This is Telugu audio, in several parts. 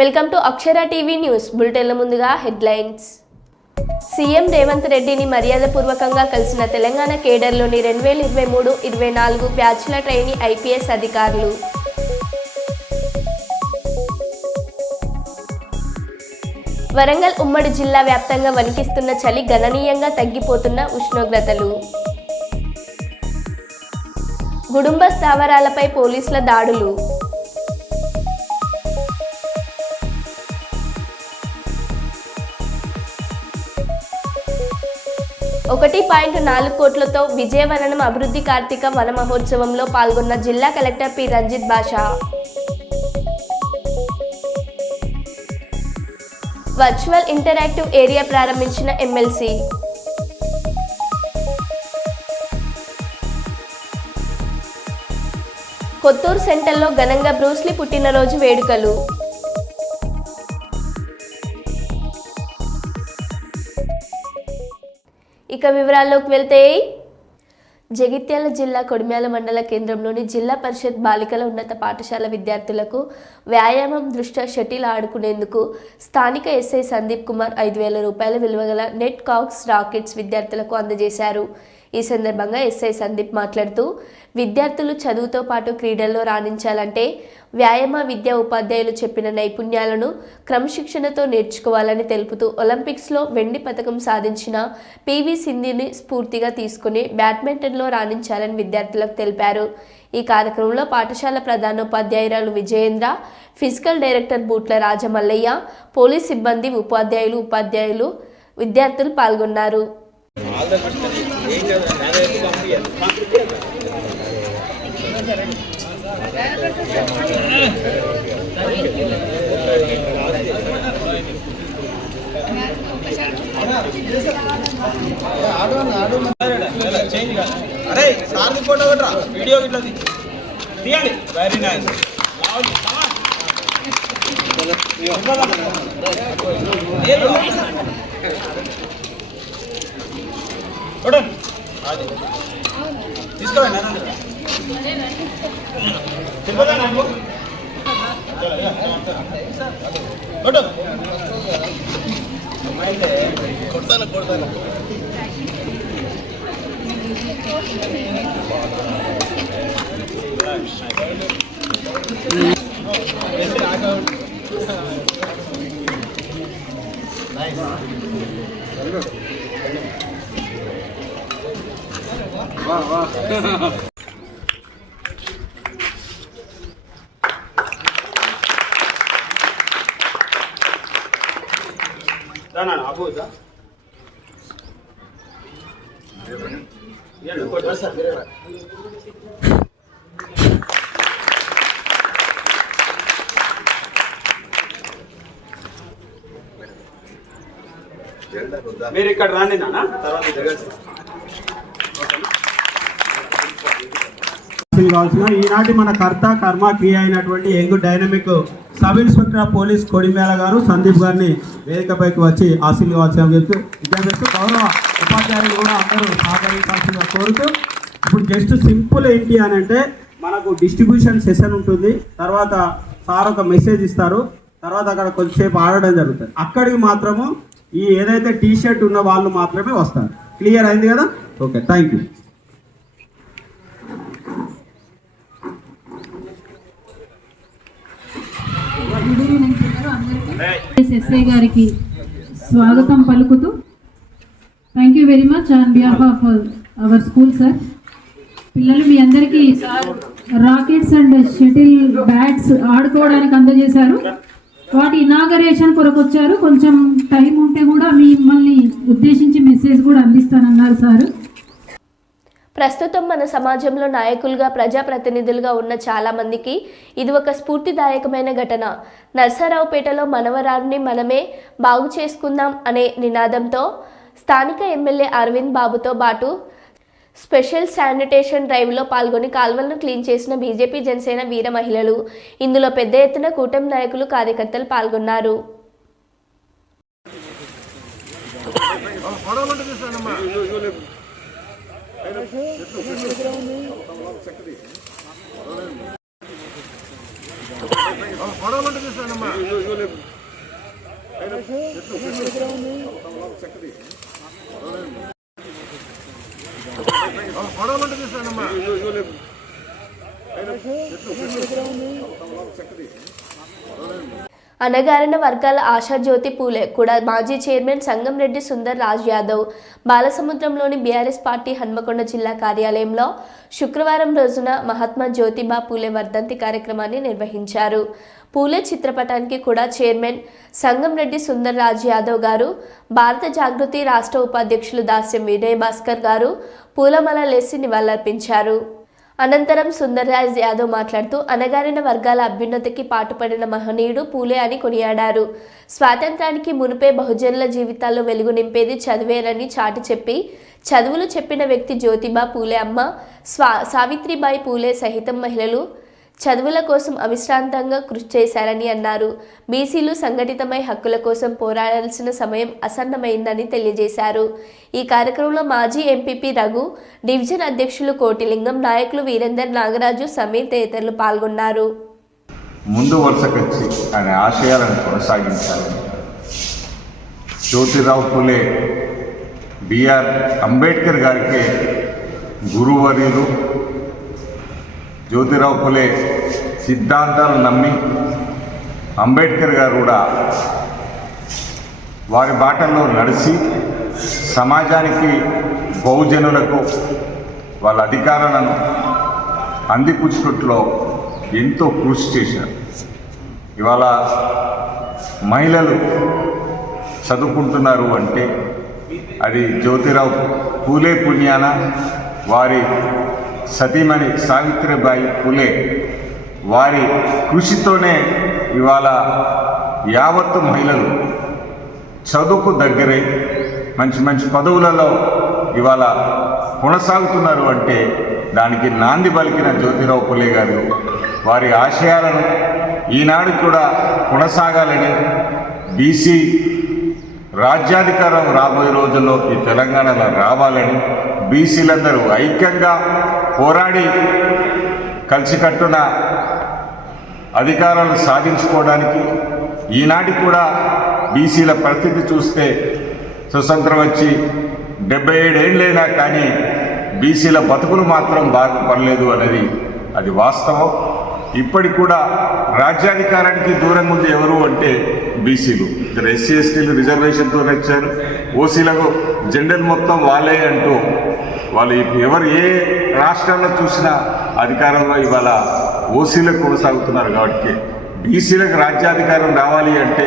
Welcome to Akshara TV news బులెటిన్ల ముందుగా హెడ్లైన్స్. సీఎం రేవంత్ రెడ్డిని మర్యాదపూర్వకంగా కలిసిన తెలంగాణ కేడర్లోని 2023-24 బ్యాచ్ల ట్రైనీ ఐపీఎస్ అధికారులు. వరంగల్ ఉమ్మడి జిల్లా వ్యాప్తంగా వణికిస్తున్న చలి, గణనీయంగా తగ్గిపోతున్న ఉష్ణోగ్రతలు. కుటుంబ స్థావరాలపై పోలీసుల దాడులు. 1.4 కోట్లతో విజయవనం అభివృద్ధి కార్తీక వన మహోత్సవంలో పాల్గొన్న జిల్లా కలెక్టర్ పి రంజిత్ బాషా. వర్చువల్ ఇంటరాక్టివ్ ఏరియా ప్రారంభించిన ఎమ్మెల్సీ. కొత్తూరు సెంటర్లో ఘనంగా బ్రూస్లీ పుట్టినరోజు వేడుకలు. ఇక వివరాల్లోకి వెళ్తే, జగిత్యాల జిల్లా కొడిమ్యాల మండల కేంద్రంలోని జిల్లా పరిషత్ బాలికల ఉన్నత పాఠశాల విద్యార్థులకు వ్యాయామం దృష్ట్యా షటిల్ ఆడుకునేందుకు స్థానిక ఎస్ఐ సందీప్ కుమార్ 5,000 రూపాయల విలువగల నెట్ కాక్స్ రాకెట్స్ విద్యార్థులకు అందజేశారు. ఈ సందర్భంగా ఎస్ఐ సందీప్ మాట్లాడుతూ, విద్యార్థులు చదువుతో పాటు క్రీడల్లో రాణించాలంటే వ్యాయామ విద్యా ఉపాధ్యాయులు చెప్పిన నైపుణ్యాలను క్రమశిక్షణతో నేర్చుకోవాలని తెలుపుతూ, ఒలింపిక్స్లో వెండి పథకం సాధించిన పివి సింధుని స్ఫూర్తిగా తీసుకుని బ్యాడ్మింటన్లో రాణించాలని విద్యార్థులకు తెలిపారు. ఈ కార్యక్రమంలో పాఠశాల ప్రధానోపాధ్యాయురాలు Vijayendra, physical director Bootla Rajamallaiah, police సిబ్బంది, ఉపాధ్యాయులు విద్యార్థులు పాల్గొన్నారు. అరే సార్ ఫోటో కొట్టరా, వీడియో ఇట్లా తీయండి. Very nice. చూడండి, అది తీసుకోండి. కొడతాను అబోదా మీరు ఇక్కడ రాండి నాన్న, తర్వాత ఈనాటి మన కర్త కర్మ క్రియ అయినటువంటి young dynamic sub inspector of police Kodimyala గారు సందీప్ గారిని వేదికపైకి వచ్చి ఆశీర్వాదం చెప్తూ విద్యార్థులు గౌరవ ఉపాధ్యాయులు కూడా అందరూ సహకరించాల్సిందిగా కోరుతూ, ఇప్పుడు జస్ట్ సింపుల్ ఏంటి అని అంటే, మనకు డిస్ట్రిబ్యూషన్ సెషన్ ఉంటుంది, తర్వాత సార్ ఒక మెసేజ్ ఇస్తారు, తర్వాత అక్కడ కొద్దిసేపు ఆడడం జరుగుతుంది. అక్కడికి మాత్రము ఈ ఏదైతే టీ షర్ట్ ఉన్న వాళ్ళు మాత్రమే వస్తారు. క్లియర్ అయింది కదా? Okay, thank you. ఎస్ఐ గారికి స్వాగతం పలుకుతూ, thank you very much on behalf of our school sir. పిల్లలు మీ అందరికీ sir rackets and shuttle bats ఆడుకోవడానికి అందజేశారు. వాటి ఇనాగరేషన్ కొరకు వచ్చారు. కొంచెం టైం ఉంటే కూడా మిమ్మల్ని ఉద్దేశించి మెసేజ్ కూడా అందిస్తానన్నారు సార్. ప్రస్తుతం మన సమాజంలో నాయకులుగా, ప్రజాప్రతినిధులుగా ఉన్న చాలామందికి ఇది ఒక స్ఫూర్తిదాయకమైన ఘటన. నర్సరావుపేటలో మనవరారుని మనమే బాగు చేసుకుందాం అనే నినాదంతో స్థానిక ఎమ్మెల్యే అరవింద్ బాబుతో పాటు స్పెషల్ శానిటేషన్ డ్రైవ్లో పాల్గొని కాల్వలను క్లీన్ చేసిన బీజేపీ, జనసేన వీర మహిళలు. ఇందులో పెద్ద ఎత్తున కూటమి నాయకులు, కార్యకర్తలు పాల్గొన్నారు. అణగారిన వర్గాల ఆశాజ్యోతి పూలే కూడా మాజీ చైర్మన్ సంగంరెడ్డి సుందర్ రాజ్ యాదవ్ బాలసముద్రంలోని బీఆర్ఎస్ పార్టీ హన్మకొండ జిల్లా కార్యాలయంలో శుక్రవారం రోజున మహాత్మా జ్యోతిబా పూలే వర్ధంతి కార్యక్రమాన్ని నిర్వహించారు. పూలే చిత్రపటానికి కూడా చైర్మన్ సంగంరెడ్డి సుందర్ రాజ్ యాదవ్ గారు, భారత జాగృతి రాష్ట్ర ఉపాధ్యక్షులు దాస్యం వినయ్ భాస్కర్ గారు పూలమాలలేసి నివాళులర్పించారు. అనంతరం సుందర్రాజ్ యాదవ్ మాట్లాడుతూ అణగారిన వర్గాల అభ్యున్నతికి పాటుపడిన మహనీయుడు పూలే అని కొనియాడారు. స్వాతంత్రానికి మునుపే బహుజనుల జీవితాల్లో వెలుగు నింపేది చదివేనని చాటి చెప్పి చదువులు చెప్పిన వ్యక్తి జ్యోతిబా పూలే అమ్మ సావిత్రిబాయి పూలే సహితం మహిళలు చదువుల కోసం అవిశ్రాంతంగా కృషి చేశారని అన్నారు. బీసీలు సంఘటితమై హక్కుల కోసం పోరాడాల్సిన సమయం అసన్నమైందని తెలియజేశారు. ఈ కార్యక్రమంలో మాజీ ఎంపీపీ రఘు, డివిజన్ అధ్యక్షులు కోటిలింగం, నాయకులు వీరేందర్, నాగరాజు, సమీర్ తదితరులు పాల్గొన్నారు. ముందు వరుసకొచ్చి ఆయన ఆశయాలను కొనసాగించాలి. జ్యోతిరావు పూలే బిఆర్ అంబేద్కర్ గారికి గురువర్యులు. జ్యోతిరావు పూలే సిద్ధాంతాలు నమ్మి అంబేద్కర్ గారు కూడా వారి బాటల్లో నడిచి సమాజానికి బహుజనులకు వాళ్ళ అధికారాలను అందిపుచ్చుకోట్లో ఎంతో కృషి చేశారు. ఇవాళ మహిళలు చదువుకుంటున్నారు అంటే అది జ్యోతిరావు పూలే పుణ్యాన, వారి సతీమణి సావిత్రిబాయి పూలే వారి కృషితోనే ఇవాళ యావత్తు మహిళలు చదువుకు దగ్గరై మంచి మంచి పదవులలో ఇవాళ కొనసాగుతున్నారు అంటే దానికి నాంది పలికిన జ్యోతిరావు పూలే గారు వారి ఆశయాలను ఈనాడు కూడా కొనసాగాలని, బీసీ రాజ్యాధికారం రాబోయే రోజుల్లో ఈ తెలంగాణలో రావాలని, బీసీలందరూ ఐక్యంగా పోరాడి కలిసికట్టున అధికారాలు సాధించుకోవడానికి, ఈనాటికి కూడా బీసీల పరిస్థితి చూస్తే స్వతంత్రం వచ్చి 77 ఏళ్ళైనా కానీ బీసీల బతుకులు మాత్రం బాగుపడలేదు అనేది అది వాస్తవం. ఇప్పటికి కూడా రాజ్యాధికారానికి దూరంగా ఉంది ఎవరు అంటే బీసీలు. ఇక్కడ ఎస్సీ ఎస్టీలు రిజర్వేషన్తో వచ్చారు, ఓసీలకు జనరల్ మొత్తం వాళ్ళే అంటూ వాళ్ళు ఎవరు ఏ రాష్ట్రాల్లో చూసినా అధికారంలో ఇవాళ ఓసీలకు కొనసాగుతున్నారు. కాబట్టి బీసీలకు రాజ్యాధికారం రావాలి అంటే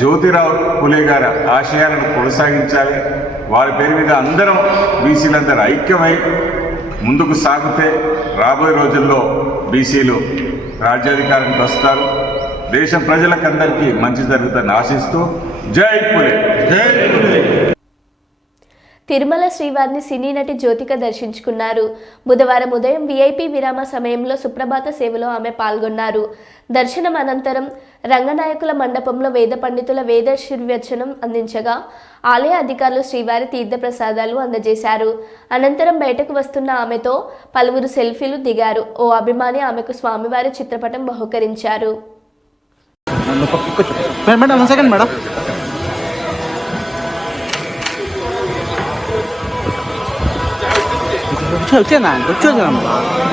జ్యోతిరావు పూలే గారి ఆశయాలను కొనసాగించాలి. వారి పేరు మీద అందరం బీసీలందరూ ఐక్యమై ముందుకు సాగితే రాబోయే రోజుల్లో బీసీలు రాజ్యాధికారానికి వస్తారు. దేశ ప్రజలకందరికీ మంచి జరుగుతుందని ఆశిస్తూ జై పూలే. జై పూలే. తిరుమల శ్రీవారిని సినీ నటి జ్యోతిక దర్శించుకున్నారు. బుధవారం ఉదయం వీఐపీ విరామ సమయంలో సుప్రభాత సేవలో ఆమె పాల్గొన్నారు. దర్శనం అనంతరం రంగనాయకుల మండపంలో వేద పండితుల వేదాశీర్వచనం అందించగా ఆలయ అధికారులు శ్రీవారి తీర్థప్రసాదాలు అందజేశారు. అనంతరం బయటకు వస్తున్న ఆమెతో పలువురు సెల్ఫీలు దిగారు. ఓ అభిమాని ఆమెకు స్వామివారి చిత్రపటం బహుకరించారు. వచ్చేనా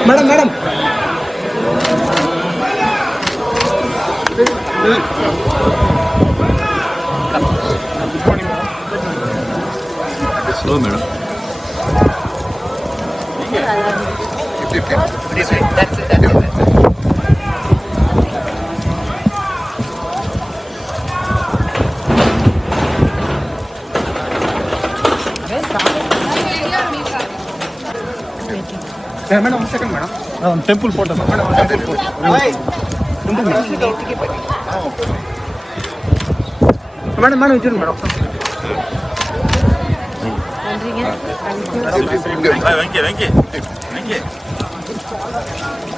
madam madam slow madam. Madam second madam temple photo madam temple photo madam madam ఇచ్చారు మేడం వెంకీ వెంకీ వెంకీ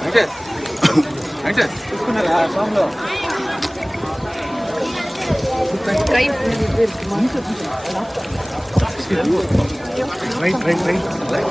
వెంకీ వెంకీ చూసుకున్నారా సాంగ్లో రైట్ రైట్ రైట్ రైట్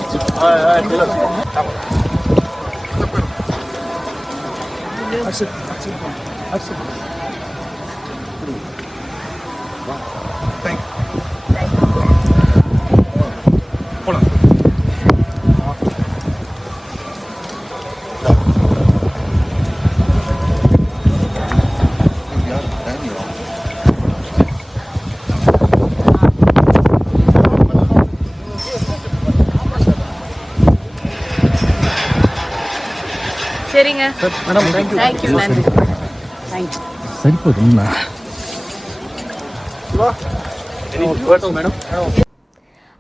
சரிங்க మేడం థ్యాంక్ యూ నன்றி సరిపోతుందా మేడం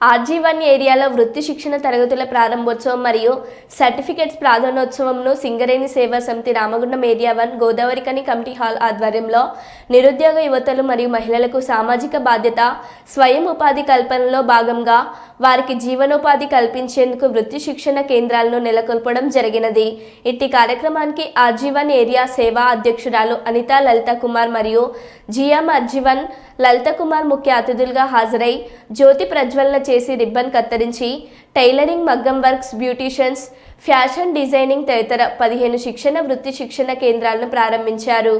RG1 ఏరియాలో వృత్తి శిక్షణ తరగతుల ప్రారంభోత్సవం మరియు సర్టిఫికేట్స్ ప్రాధాన్యోత్సవంను సింగరేణి సేవా సమితి Ramagundam area 1 Godavarikhani committee hall ఆధ్వర్యంలో నిరుద్యోగ యువతలు మరియు మహిళలకు సామాజిక బాధ్యత స్వయం ఉపాధి కల్పనలో భాగంగా వారికి జీవనోపాధి కల్పించేందుకు వృత్తి శిక్షణ కేంద్రాలను నెలకొల్పడం జరిగినది. ఇట్టి కార్యక్రమానికి RG1 ఏరియా సేవా అధ్యక్షురాలు అనితా లలిత కుమార్ మరియు జిఎం RG1 లలిత కుమార్ ముఖ్య అతిథులుగా హాజరై జ్యోతి ప్రజ్వలన చేసి రిబ్బన్ కత్తిరించి టైలరింగ్, మగ్గం వర్క్స్, బ్యూటీషియన్స్, ఫ్యాషన్ డిజైనింగ్ తదితర 15 శిక్షణ వృత్తి శిక్షణ కేంద్రాలను ప్రారంభించారు.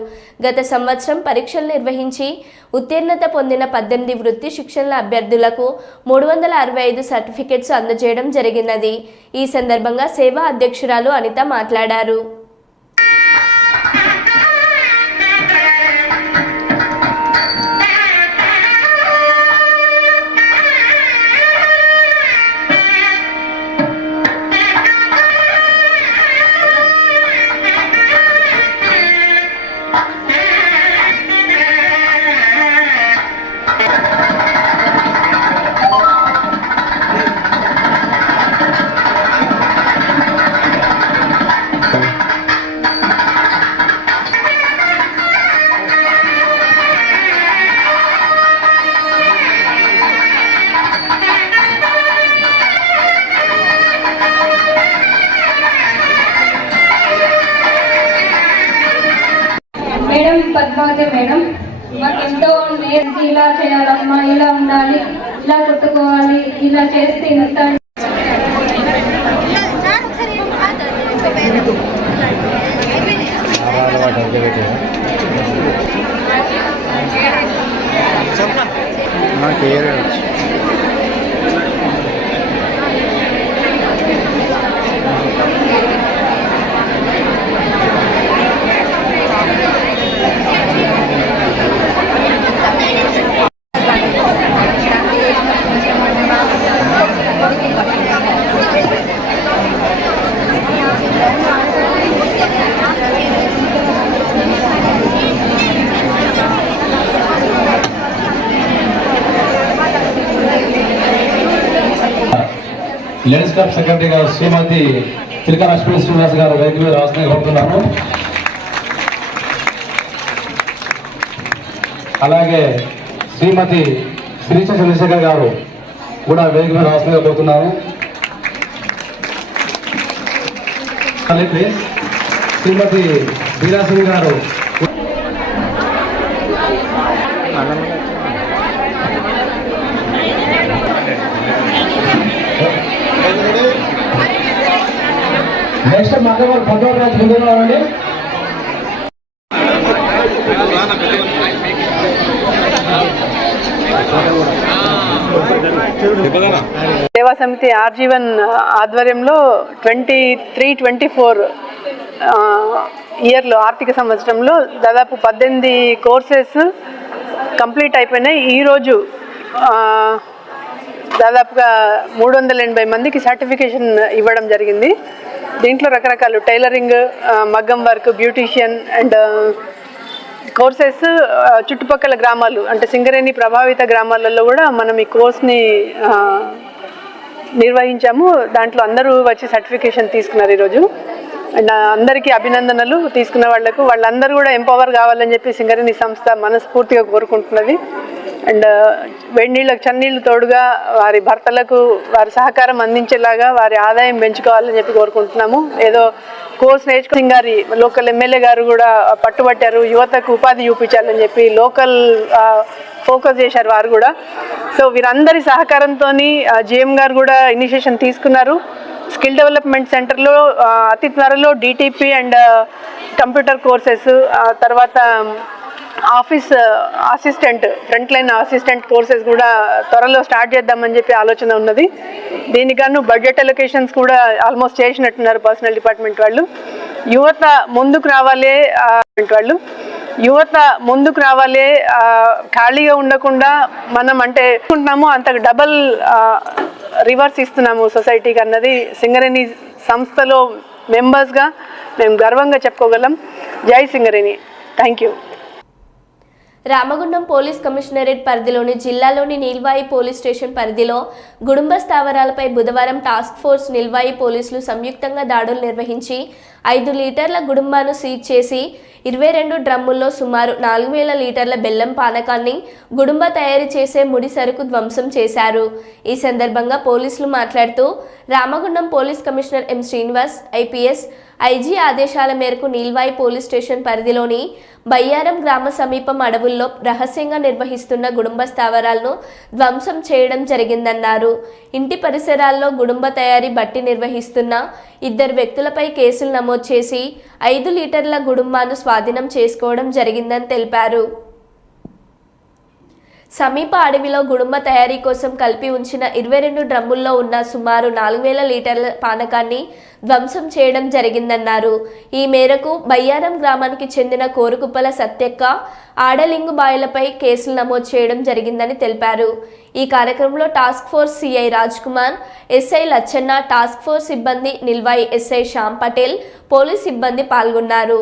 గత సంవత్సరం పరీక్షలు నిర్వహించి ఉత్తీర్ణత పొందిన 18 వృత్తి శిక్షణ అభ్యర్థులకు 365 సర్టిఫికెట్స్ అందజేయడం జరిగినది. ఈ సందర్భంగా సేవా అధ్యక్షురాలు అనిత మాట్లాడారు. మేడం పద్మావతి మేడం మాకెంతో నేర్చి ఇలా చేయాలమ్మా, ఇలా ఉండాలి, ఇలా కొట్టుకోవాలి, ఇలా చేస్తే ఇంత లేడీస్ క్లబ్ సెక్రటరీగా శ్రీమతి చిలక లక్ష్మీ శ్రీనివాస్ గారు వేదిక మీద రాష్ట్రంగా కోరుతున్నాను. అలాగే శ్రీమతి శ్రీచ చంద్రశేఖర్ గారు కూడా వేదిక మీద రాష్ట్రంగా కోరుతున్నాను. శ్రీమతి వీరాసింగ్ గారు నెక్స్ట్ మగవారు పదవరాజు ముందుగా ఉండండి. సేవా సమితి RG1 ఆధ్వర్యంలో 23-24 ఇయర్లో ఆర్థిక సంవత్సరంలో దాదాపు 18 కోర్సెస్ కంప్లీట్ అయిపోయినాయి. ఈరోజు దాదాపుగా 380 మందికి సర్టిఫికేషన్ ఇవ్వడం జరిగింది. దీంట్లో రకరకాల టైలరింగ్, మగ్గం వర్క్, బ్యూటీషియన్ అండ్ కోర్సెస్ చుట్టుపక్కల గ్రామాలు అంటే సింగరేణి ప్రభావిత గ్రామాలలో కూడా మనం ఈ కోర్స్ని నిర్వహించాము. దాంట్లో అందరూ వచ్చి సర్టిఫికేషన్ తీసుకున్నారు ఈరోజు. అండ్ అందరికీ అభినందనలు. తీసుకున్న వాళ్లకు వాళ్ళందరూ కూడా ఎంపవర్ కావాలని చెప్పి సింగరేణి సంస్థ మనస్ఫూర్తిగా కోరుకుంటున్నది. అండ్ వేడి నీళ్ళకు చన్నీళ్ళు తోడుగా వారి భర్తలకు వారి సహకారం అందించేలాగా వారి ఆదాయం పెంచుకోవాలని చెప్పి కోరుకుంటున్నాము. ఏదో కోర్స్ నేర్చుకుని గారి లోకల్ ఎమ్మెల్యే గారు కూడా పట్టుబట్టారు, యువతకు ఉపాధి చూపించాలని చెప్పి లోకల్ ఫోకస్ చేశారు వారు కూడా. సో వీరందరి సహకారంతో GM గారు కూడా ఇనిషియేషన్ తీసుకున్నారు. స్కిల్ డెవలప్మెంట్ సెంటర్లో అతి త్వరలో డిటిపి అండ్ కంప్యూటర్ కోర్సెస్, తర్వాత office assistant, front line assistant courses కూడా త్వరలో స్టార్ట్ చేద్దామని చెప్పి ఆలోచన ఉన్నది. దీనికన్నా బడ్జెట్ అలొకేషన్స్ కూడా ఆల్మోస్ట్ చేసినట్టున్నారు పర్సనల్ డిపార్ట్మెంట్ వాళ్ళు. యువత ముందుకు రావాలి, ఖాళీగా ఉండకుండా మనం అంటే అనుకుంటున్నామో అంతకు డబల్ రివర్స్ ఇస్తున్నాము సొసైటీకి అన్నది సింగరేణి సంస్థలో మెంబర్స్గా మేము గర్వంగా చెప్పుకోగలం. జై Singareni. Thank you. Ramagundam police commissionerate పరిధిలోని జిల్లాలోని నీల్వాయి పోలీస్ స్టేషన్ పరిధిలో గుడుంబ స్థావరాలపై బుధవారం టాస్క్ ఫోర్స్ నీల్వాయి పోలీసులు సంయుక్తంగా దాడులు నిర్వహించి 5 లీటర్ల గుడుంబాను సీజ్ చేసి 22 డ్రమ్ముల్లో సుమారు 4000 లీటర్ల బెల్లం పానకాన్ని గుడుంబ తయారు చేసే ముడి సరుకు ధ్వంసం చేశారు. ఈ సందర్భంగా పోలీసులు మాట్లాడుతూ Ramagundam police commissioner M Srinivas IPS IG ఆదేశాల మేరకు నీల్వాయి పోలీస్ స్టేషన్ పరిధిలోని బయ్యారం గ్రామ సమీపం అడవుల్లో రహస్యంగా నిర్వహిస్తున్న గుడుంబ స్థావరాలను ధ్వంసం చేయడం జరిగిందన్నారు. ఇంటి పరిసరాల్లో గుడుంబ తయారీ బట్టి నిర్వహిస్తున్న 2 వ్యక్తులపై కేసులు నమోదు చేసి 5 లీటర్ల గుడుంబాను స్వాధీనం చేసుకోవడం జరిగిందని తెలిపారు. సమీప అడవిలో గుడుంబ తయారీ కోసం కలిపి ఉంచిన 22 డ్రమ్ముల్లో ఉన్న సుమారు 4000 లీటర్ల పానకాన్ని ధ్వంసం చేయడం జరిగిందన్నారు. ఈ మేరకు బయ్యారం గ్రామానికి చెందిన కోరుకుప్పల సత్యక్క, ఆడలింగుబాయిలపై కేసులు నమోదు చేయడం జరిగిందని తెలిపారు. ఈ కార్యక్రమంలో task force CI Raj Kumar, SI Lachanna, task force సిబ్బంది, నిల్వాయి ఎస్ఐ శ్యామ్ పటేల్, పోలీస్ సిబ్బంది పాల్గొన్నారు.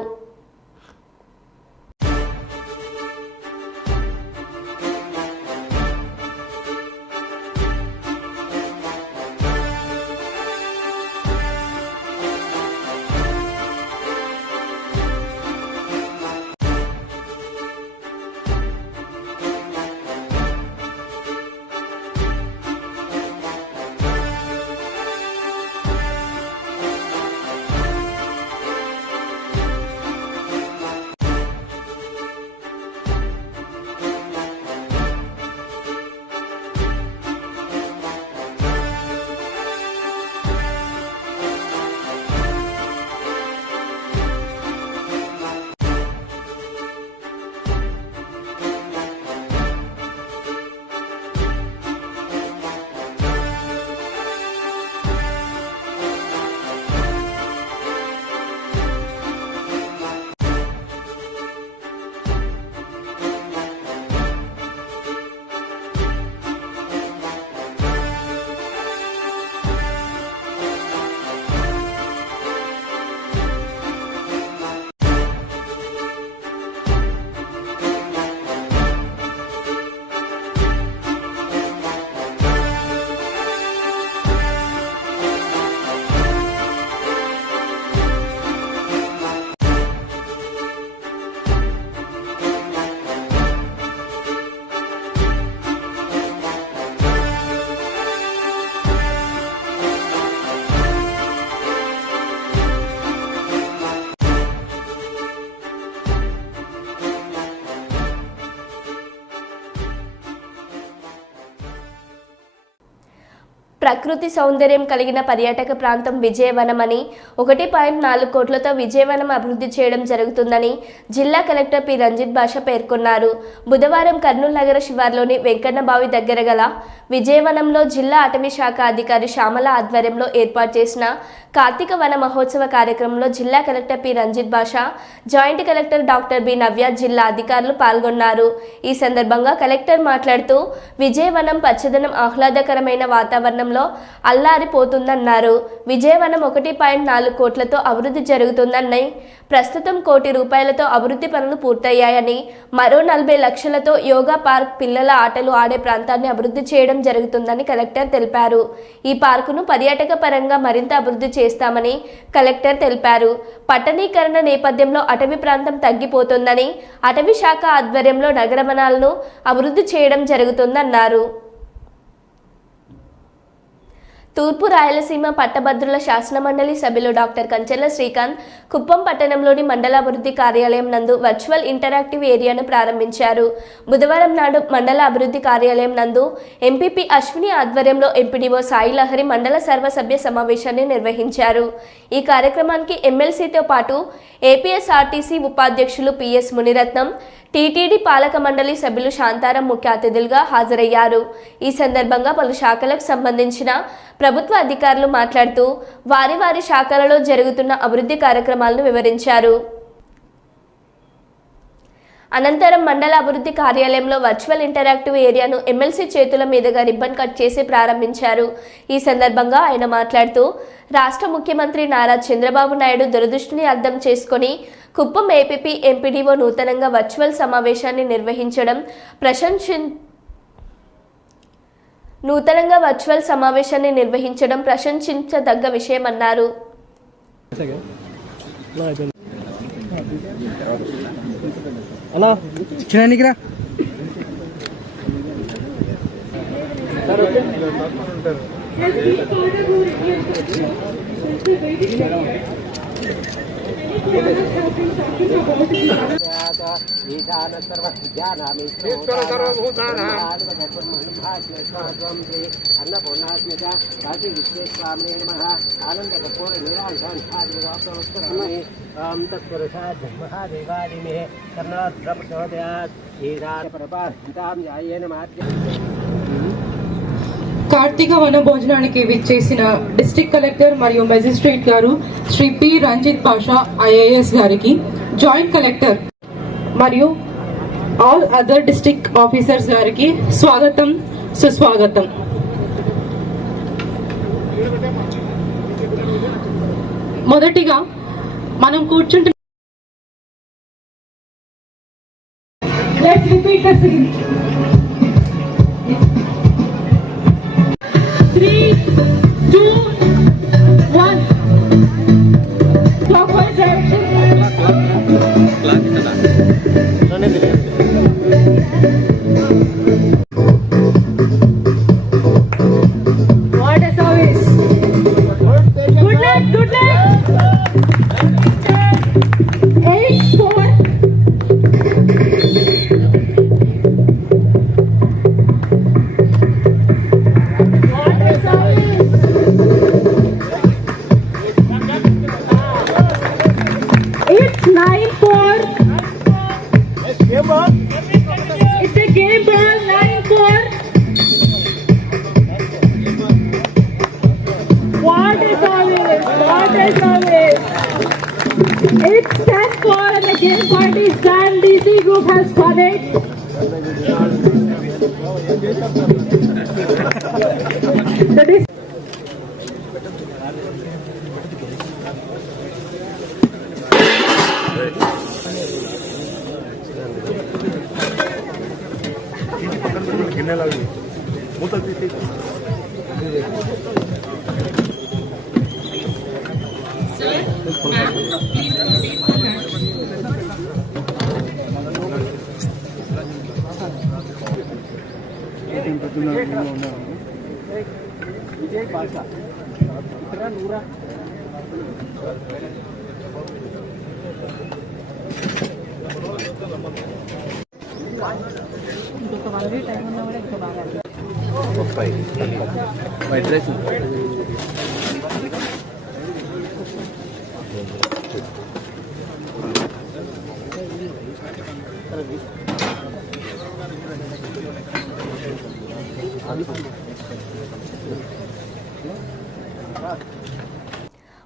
ప్రకృతి సౌందర్యం కలిగిన పర్యాటక ప్రాంతం విజయవనమని 1.4 కోట్లతో విజయవనం అభివృద్ధి చేయడం జరుగుతుందని జిల్లా కలెక్టర్ పి రంజిత్ భాష పేర్కొన్నారు. బుధవారం కర్నూలు నగర శివార్లోని వెంకన్నబావి దగ్గర గల విజయవనంలో జిల్లా అటవీ శాఖ అధికారి శ్యామల ఆధ్వర్యంలో ఏర్పాటు చేసిన కార్తీక వన మహోత్సవ కార్యక్రమంలో జిల్లా కలెక్టర్ పి రంజిత్ భాష, జాయింట్ కలెక్టర్ డాక్టర్ బి నవ్య, జిల్లా అధికారులు పాల్గొన్నారు. ఈ సందర్భంగా కలెక్టర్ మాట్లాడుతూ విజయవనం పచ్చదనం ఆహ్లాదకరమైన వాతావరణంలో అల్లారిపోతుందన్నారు. విజయవనం 1.4 కోట్లతో అభివృద్ధి జరుగుతుందని, ప్రస్తుతం ₹1 కోటి అభివృద్ధి పనులు పూర్తయ్యాయని, మరో 40 లక్షలతో యోగా పార్క్, పిల్లల ఆటలు ఆడే ప్రాంతాన్ని అభివృద్ధి చేయడం జరుగుతుందని కలెక్టర్ తెలిపారు. ఈ పార్కును పర్యాటక పరంగా మరింత అభివృద్ధి చేస్తామని కలెక్టర్ తెలిపారు. పట్టణీకరణ నేపథ్యంలో అటవీ ప్రాంతం తగ్గిపోతుందని, అటవీ శాఖ ఆధ్వర్యంలో నగర వనాలను అభివృద్ధి చేయడం జరుగుతుందన్నారు. తూర్పు రాయలసీమ పట్టభద్రుల శాసనమండలి సభ్యులు డాక్టర్ కంచెల శ్రీకాంత్ కుప్పం పట్టణంలోని మండలాభివృద్ధి కార్యాలయం నందు వర్చువల్ ఇంటరాక్టివ్ ఏరియాను ప్రారంభించారు. బుధవారం నాడు మండల అభివృద్ధి కార్యాలయం నందు ఎంపీపీ అశ్విని ఆధ్వర్యంలో ఎంపీడీఓ సాయి లహరి మండల సర్వసభ్య సమావేశాన్ని నిర్వహించారు. ఈ కార్యక్రమానికి ఎమ్మెల్సీతో పాటు ఏపీఎస్ఆర్టీసీ ఉపాధ్యక్షులు పిఎస్ మునిరత్నం, టీటీడీ పాలక మండలి సభ్యులు శాంతారాం ముఖ్య అతిథులుగా హాజరయ్యారు. ఈ సందర్భంగా పలు శాఖలకు సంబంధించిన ప్రభుత్వ అధికారులు మాట్లాడుతూ వారి శాఖలలో జరుగుతున్న అభివృద్ధి కార్యక్రమాలను వివరించారు. అనంతరం మండల అభివృద్ధి కార్యాలయంలో వర్చువల్ ఇంటరాక్టివ్ ఏరియాను ఎమ్మెల్సీ చేతుల మీదుగా రిబ్బన్ కట్ చేసి ప్రారంభించారు. ఈ సందర్భంగా ఆయన మాట్లాడుతూ రాష్ట్ర ముఖ్యమంత్రి నారా చంద్రబాబు నాయుడు దురదృష్టిని అర్థం చేసుకొని కుప్పం ఏపీపీ ఎంపీడీఓ నూతనంగా వర్చువల్ సమావేశాన్ని నిర్వహించడం ప్రశంసించదగ్గ విషయమన్నారు. కార్తీక వన భోజనానికి విచ్చేసిన డిస్ట్రిక్ట్ కలెక్టర్ మరియు మెజిస్ట్రేట్ గారు శ్రీ పి రంజిత్ పాషా ఐఏఎస్ గారికి, జాయింట్ కలెక్టర్ మరియు ఆల్ అదర్ డిస్ట్రిక్ట్ ఆఫీసర్స్ గారికి స్వాగతం, సుస్వాగతం. మొదటిగా మనం కూర్చుంటున్న Let's repeat the scene. 3, 2, 1. Clockwise direction. What a service. Good luck, good luck. 8, 4. It's 9-4. It's a game ball. 9-4. What is all this? What is all this? It's 10-4 and the game point is done. DC group has won it.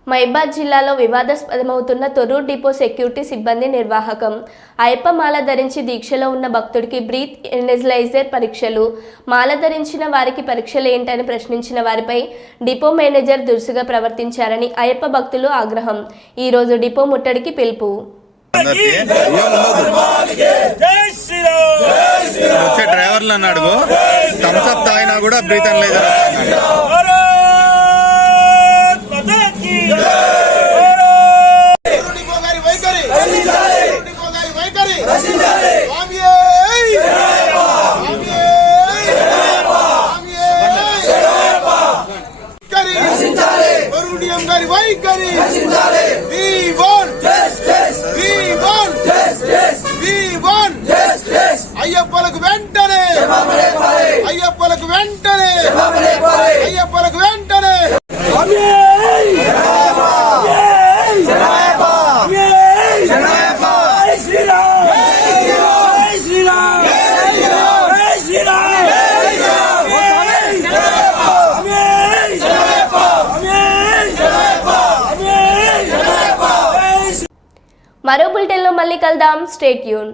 Mahabubabad జిల్లాలో వివాదాస్పదమవుతున్న తొర్రూరు డిపో సెక్యూరిటీ సిబ్బంది నిర్వాహకం. అయ్యప్ప మాల ధరించి దీక్షలో ఉన్న భక్తుడికి బ్రీత్ ఎనర్జైజర్ పరీక్షలు. మాల ధరించిన వారికి పరీక్షలు ఏంటని ప్రశ్నించిన వారిపై డిపో మేనేజర్ దురుసుగా ప్రవర్తించారని అయ్యప్ప భక్తులు ఆగ్రహం. ఈ రోజు డిపో ముట్టడికి పిలుపు. వచ్చే డ్రైవర్లు అన్నాడు థమ్స్అప్ తాగినా కూడా బ్రీత్ అనలైజర్ అయ్యప్పలకు వెంటనే అయ్యప్పలకు వెంటనే అయ్యప్పలకు వెంటనే మరో బులెటిన్లో మళ్ళీ కలుద్దాం. Stay tune.